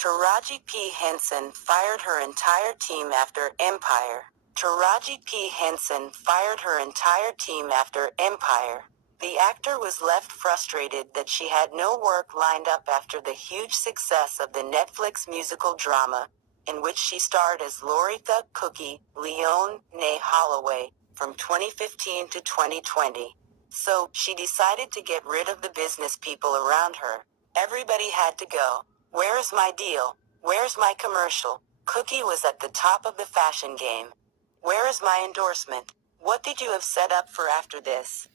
Taraji P. Henson fired her entire team after Empire. Taraji P. Henson fired her entire team after Empire. The actor was left frustrated that she had no work lined up after the huge success of the Netflix musical drama, in which she starred as Loretha Cookie Leone née Holloway, from 2015 to 2020. So, she decided to get rid of the business people around her. Everybody had to go. Where's my deal? Where's my commercial? Cookie was at the top of the fashion game. Where is my endorsement? What did you have set up for after this?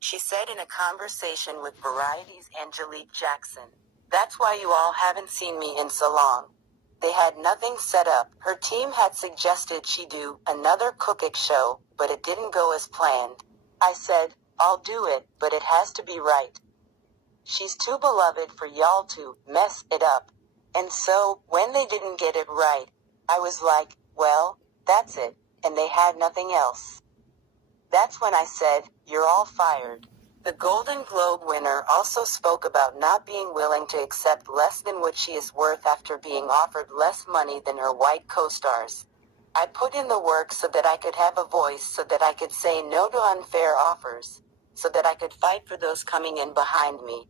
She said in a conversation with Variety's Angelique Jackson. That's why you all haven't seen me in so long. They had nothing set up. Her team had suggested she do another cooking show, but it didn't go as planned. I said, I'll do it, but it has to be right. She's too beloved for y'all to mess it up. And so, when they didn't get it right, I was like, well, that's it, and they had nothing else. That's when I said, you're all fired. The Golden Globe winner also spoke about not being willing to accept less than what she is worth after being offered less money than her white co-stars. I put in the work so that I could have a voice, so that I could say no to unfair offers, so that I could fight for those coming in behind me.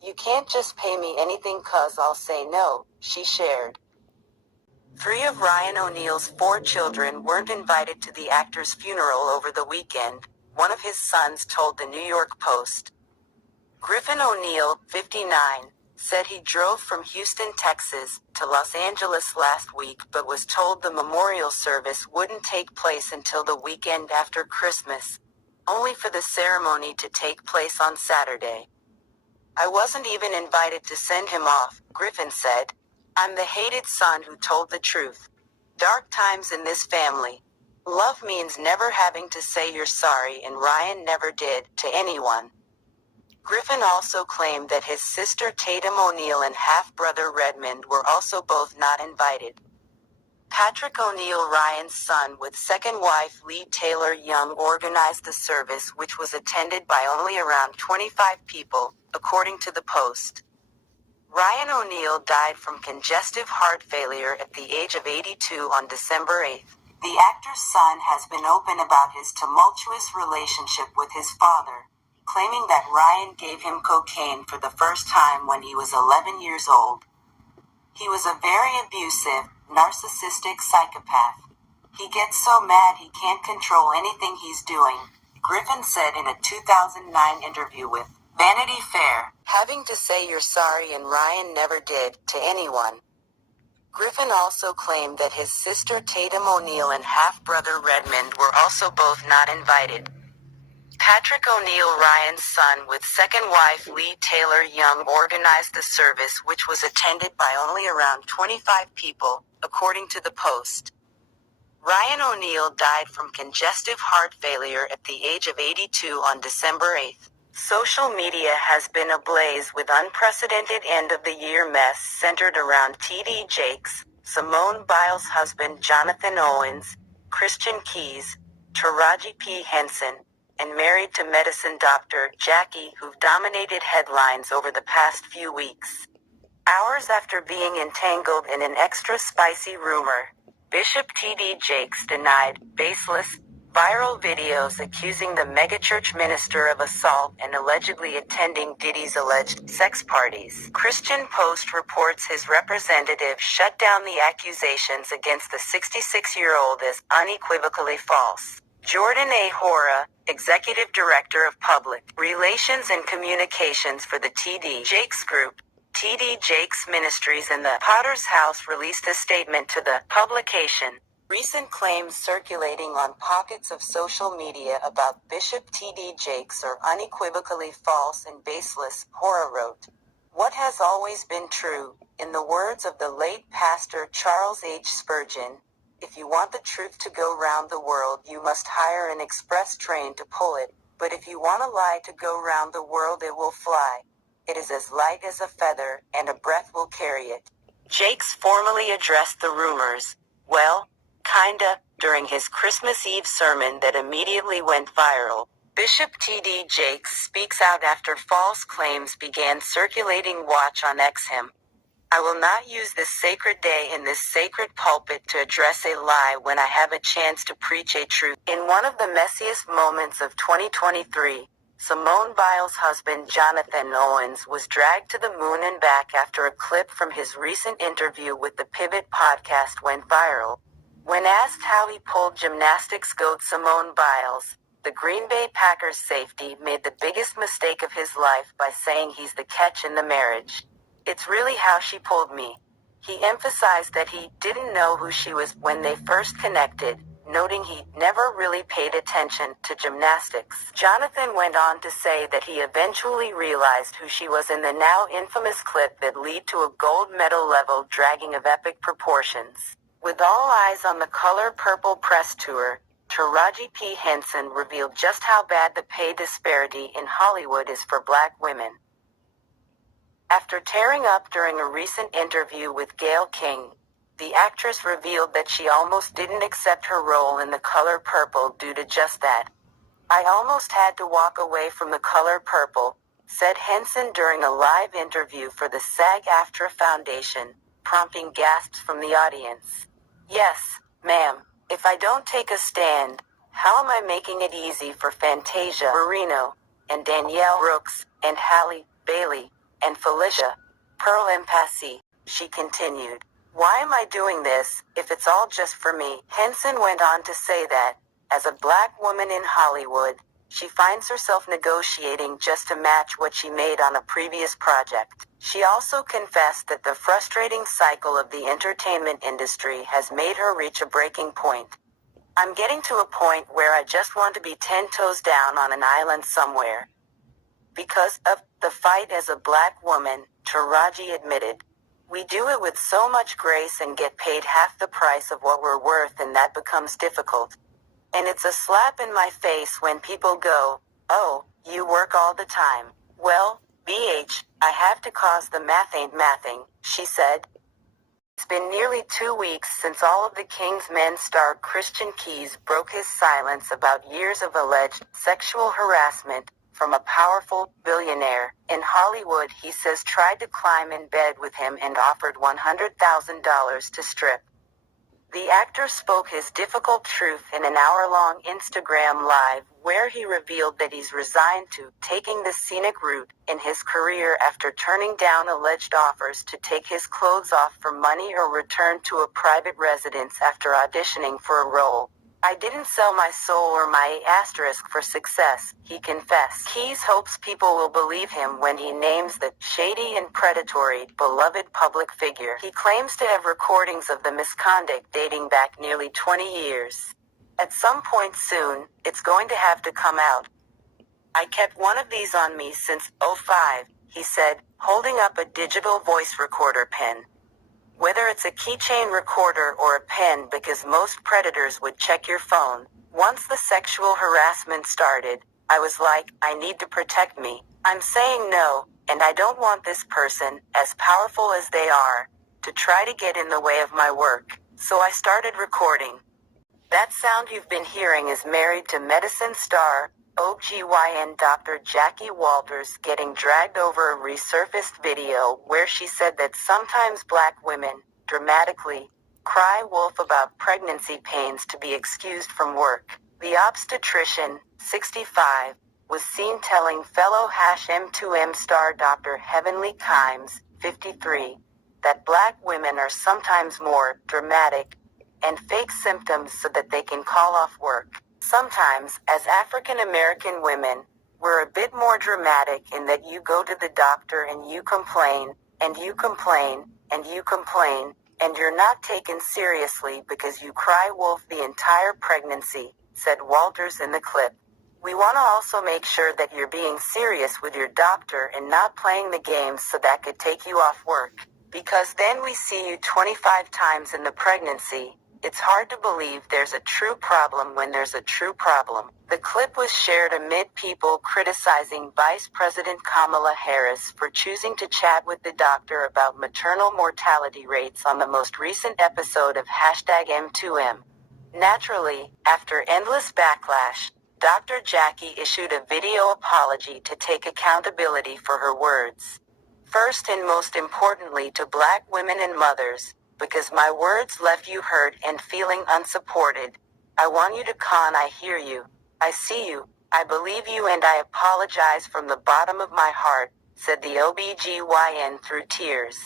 You can't just pay me anything 'cause I'll say no, she shared. 3 of Ryan O'Neal's 4 children weren't invited to the actor's funeral over the weekend, one of his sons told the New York Post. Griffin O'Neal, 59, said he drove from Houston, Texas, to Los Angeles last week but was told the memorial service wouldn't take place until the weekend after Christmas, only for the ceremony to take place on Saturday. I wasn't even invited to send him off, Griffin said. I'm the hated son who told the truth. Dark times in this family. Love means never having to say you're sorry, and Ryan never did, to anyone. Griffin also claimed that his sister Tatum O'Neal and half-brother Redmond were also both not invited. Patrick O'Neal, Ryan's son, with second wife Lee Taylor Young, organized the service, which was attended by only around 25 people, according to the Post. Ryan O'Neal died from congestive heart failure at the age of 82 on December 8th. The actor's son has been open about his tumultuous relationship with his father, claiming that Ryan gave him cocaine for the first time when he was 11 years old. He was a very abusive, narcissistic psychopath. He gets so mad he can't control anything he's doing, Griffin said in a 2009 interview with Vanity Fair. Having to say you're sorry, and Ryan never did, to anyone. Griffin also claimed that his sister Tatum O'Neal and half-brother Redmond were also both not invited. Patrick O'Neal, Ryan's son, with second wife Lee Taylor Young, organized the service, which was attended by only around 25 people, according to the Post. Ryan O'Neal died from congestive heart failure at the age of 82 on December 8th. Social media has been ablaze with unprecedented end-of-the-year mess centered around T.D. Jakes, Simone Biles' husband Jonathan Owens, Christian Keys, Taraji P. Henson, and married to medicine doctor Jackie, who've dominated headlines over the past few weeks. Hours after being entangled in an extra spicy rumor, Bishop T.D. Jakes denied baseless, viral videos accusing the megachurch minister of assault and allegedly attending Diddy's alleged sex parties. Christian Post reports his representative shut down the accusations against the 66-year-old as unequivocally false. Jordan A. Hora, Executive Director of Public Relations and Communications for the T.D. Jakes Group, T.D. Jakes Ministries, and the Potter's House, released a statement to the publication. Recent claims circulating on pockets of social media about Bishop T.D. Jakes are unequivocally false and baseless, Hora wrote. What has always been true, in the words of the late pastor Charles H. Spurgeon, if you want the truth to go round the world, you must hire an express train to pull it, but if you want a lie to go round the world, it will fly. It is as light as a feather, and a breath will carry it. Jakes formally addressed the rumors, well, kinda, during his Christmas Eve sermon that immediately went viral. Bishop T.D. Jakes speaks out after false claims began circulating. Watch on X him. I will not use this sacred day in this sacred pulpit to address a lie when I have a chance to preach a truth. In one of the messiest moments of 2023, Simone Biles' husband Jonathan Owens was dragged to the moon and back after a clip from his recent interview with the Pivot podcast went viral. When asked how he pulled gymnastics goat Simone Biles, the Green Bay Packers safety made the biggest mistake of his life by saying he's the catch in the marriage. It's really how she pulled me. He emphasized that he didn't know who she was when they first connected, noting he never really paid attention to gymnastics. Jonathan went on to say that he eventually realized who she was in the now infamous clip that led to a gold medal level dragging of epic proportions. With all eyes on the Color Purple press tour, Taraji P. Henson revealed just how bad the pay disparity in Hollywood is for black women. After tearing up during a recent interview with Gayle King, the actress revealed that she almost didn't accept her role in The Color Purple due to just that. "I almost had to walk away from The Color Purple," said Henson during a live interview for the SAG-AFTRA Foundation, prompting gasps from the audience. "Yes, ma'am. If I don't take a stand, how am I making it easy for Fantasia Barrino, and Danielle Brooks, and Halle Bailey, and Felicia Pearl Empassi?" she continued. "Why am I doing this, if it's all just for me?" Henson went on to say that, as a black woman in Hollywood, she finds herself negotiating just to match what she made on a previous project. She also confessed that the frustrating cycle of the entertainment industry has made her reach a breaking point. "I'm getting to a point where I just want to be 10 toes down on an island somewhere." Because of the fight as a black woman, Taraji admitted, "We do it with so much grace and get paid half the price of what we're worth, and that becomes difficult. And it's a slap in my face when people go, 'Oh, you work all the time.' Well, BH, I have to cause the math ain't mathing," she said. It's been nearly 2 weeks since All of the King's Men star Christian Keys broke his silence about years of alleged sexual harassment from a powerful billionaire in Hollywood he says tried to climb in bed with him and offered $100,000 to strip. The actor spoke his difficult truth in an hour-long Instagram Live where he revealed that he's resigned to taking the scenic route in his career after turning down alleged offers to take his clothes off for money or return to a private residence after auditioning for a role. "I didn't sell my soul or my asterisk for success," he confessed. Keys hopes people will believe him when he names the shady and predatory beloved public figure. He claims to have recordings of the misconduct dating back nearly 20 years. "At some point soon, it's going to have to come out. I kept one of these on me since '05, he said, holding up a digital voice recorder pen. "Whether it's a keychain recorder or a pen, because most predators would check your phone. Once the sexual harassment started, I was like, I need to protect me. I'm saying no, and I don't want this person, as powerful as they are, to try to get in the way of my work. So I started recording." That sound you've been hearing is married to medicine star, OBGYN Dr. Jackie Walters getting dragged over a resurfaced video where she said that sometimes black women, dramatically, cry wolf about pregnancy pains to be excused from work. The obstetrician, 65, was seen telling fellow M2M star Dr. Heavenly Kimes, 53, that black women are sometimes more dramatic and fake symptoms so that they can call off work. "Sometimes, as African American women, we're a bit more dramatic in that you go to the doctor and you complain, and you complain, and you complain, and you're not taken seriously because you cry wolf the entire pregnancy," said Walters in the clip. "We want to also make sure that you're being serious with your doctor and not playing the games so that could take you off work. Because then we see you 25 times in the pregnancy. It's hard to believe there's a true problem when there's a true problem." The clip was shared amid people criticizing Vice President Kamala Harris for choosing to chat with the doctor about maternal mortality rates on the most recent episode of #M2M. Naturally, after endless backlash, Dr. Jackie issued a video apology to take accountability for her words. First and most importantly to Black women and mothers, because my words left you hurt and feeling unsupported. I want you to I hear you. I see you. I believe you and I apologize from the bottom of my heart, said the OBGYN through tears.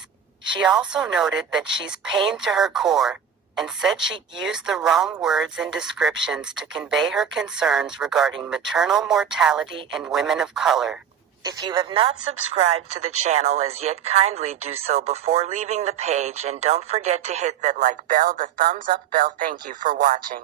She also noted that she's pained to her core, and said she used the wrong words and descriptions to convey her concerns regarding maternal mortality in women of color. If you have not subscribed to the channel as yet, kindly do so before leaving the page, and don't forget to hit that like bell, the thumbs up bell. Thank you for watching.